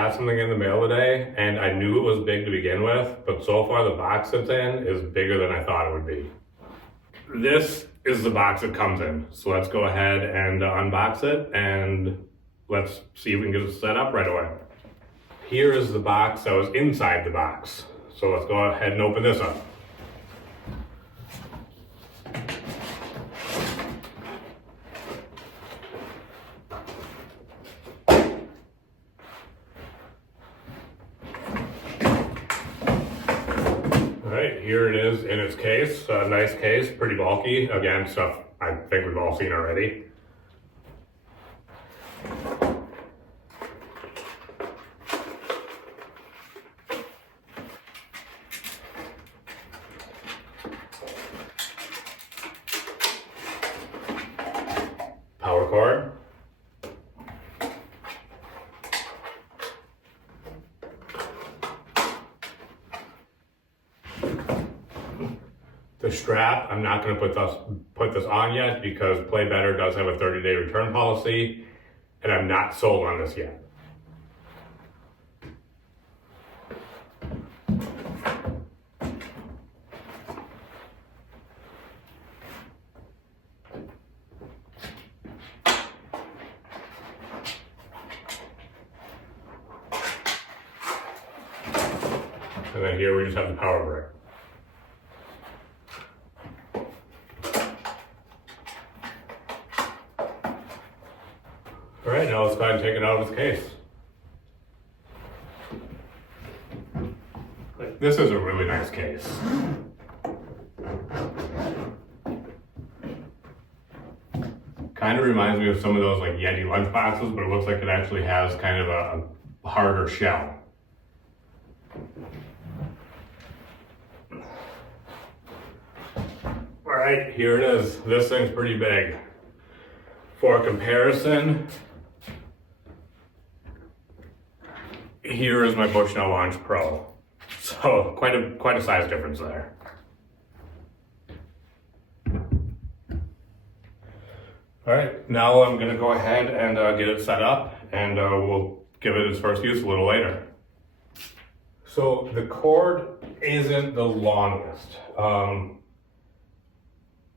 got something in the mail today, and I knew it was big to begin with, but so far the box it's in is bigger than I thought it would be. This is the box it comes in. So let's go ahead and unbox it, and let's see if we can get it set up right away. Here is the box that was inside the box. So let's go ahead and open this up. Alright, here it is in its case. A nice case, pretty bulky. Again, stuff I think we've all seen already. Power cord. The strap, I'm not going to put this on yet because Play Better does have a 30-day return policy, and I'm not sold on this yet. And then here we just have the power brick. All right, now let's go ahead and take it out of its case. This is a really nice case. Kind of reminds me of some of those like Yeti lunch boxes, but it looks like it actually has kind of a harder shell. All right, here it is. This thing's pretty big. For comparison, here is my Bushnell Launch Pro. So quite a size difference there. All right, now I'm gonna go ahead and get it set up, and we'll give it its first use a little later. So the cord isn't the longest. I'm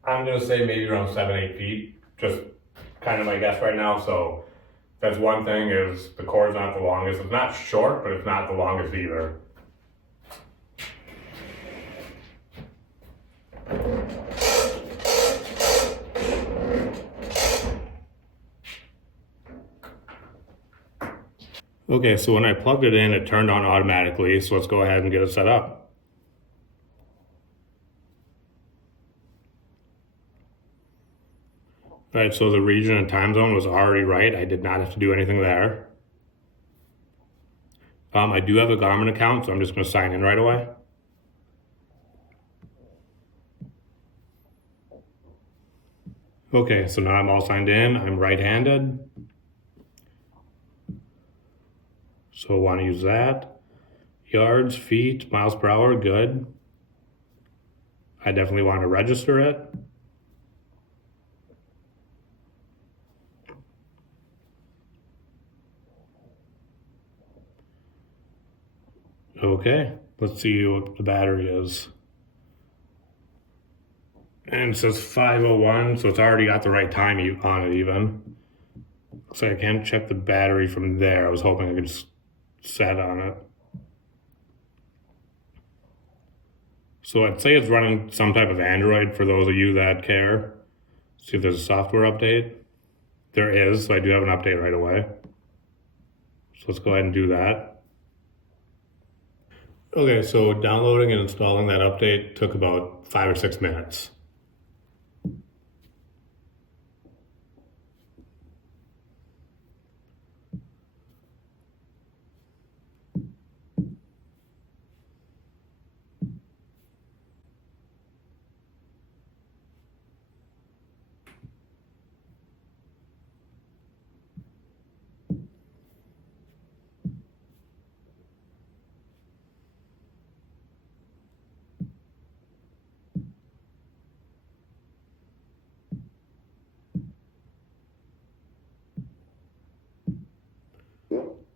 gonna say maybe around 7-8 feet, just kind of my guess right now. So that's one thing, is the cord's not the longest. It's not short, but it's not the longest either. Okay, so when I plugged it in, it turned on automatically. So let's go ahead and get it set up. All right, so the region and time zone was already right. I did not have to do anything there. I do have a Garmin account, so I'm just going to sign in right away. Okay, so now I'm all signed in. I'm right-handed, so I want to use that. Yards, feet, miles per hour, good. I definitely want to register it. Okay, let's see what the battery is. And it says 501, so it's already got the right time on it even. So I can't check the battery from there. I was hoping I could just set on it. So I'd say it's running some type of Android for those of you that care. See if there's a software update. There is, so I do have an update right away. So let's go ahead and do that. Okay, so downloading and installing that update took about 5 or 6 minutes.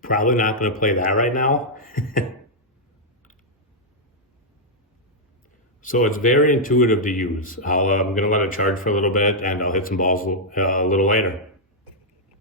Probably not going to play that right now. So it's very intuitive to use. I'm going to let it charge for a little bit and I'll hit some balls a little later.